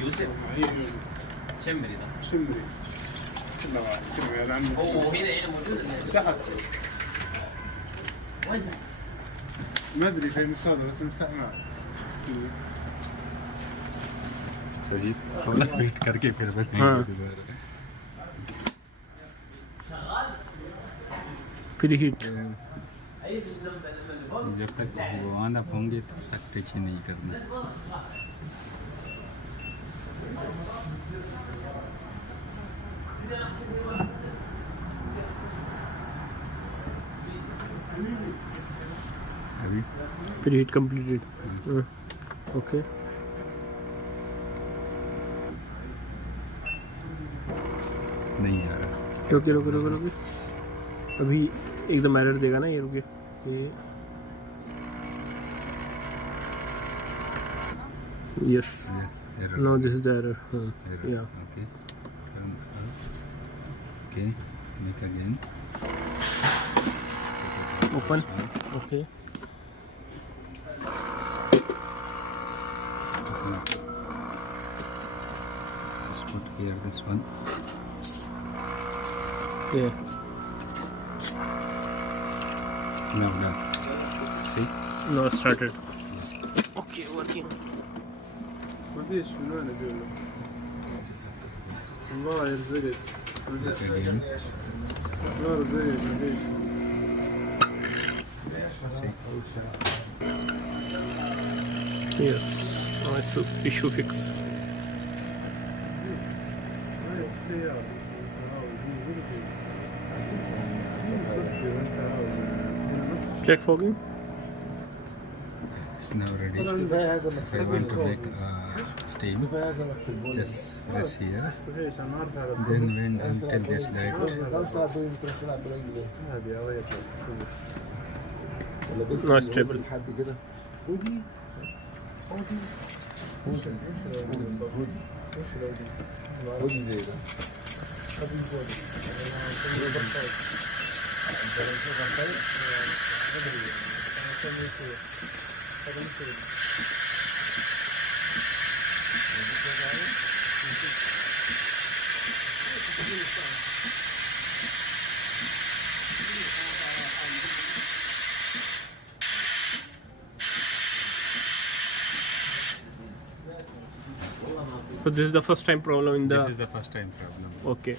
يوسف شمري ده شمري كله واحد كله هذا عنده هو هنا موجود تحت وين ما ادري في مصادر بس مستعمل सुजीत थोड़ा वेट करके फिर बस नहीं दोबारा प्री हीट जब तक वो आना होंगे तब तक टच ही नहीं करना अभी प्री हीट कंप्लीटेड ओके नहीं आ रहा रुके रुके रुके रुके अभी एकदम एरर देगा ना ये रुके ये yes no this is the error या okay okay make again open okay just put here this one yeah now see no started okay working وديش من وين اجيب له؟ الله يرزقك look again الله يرزقك وديش yes nice issue fix check fogging it's now ready if I want to make steam just press here then when until this light nice table so this is the first time problem in the this is the first time problem okay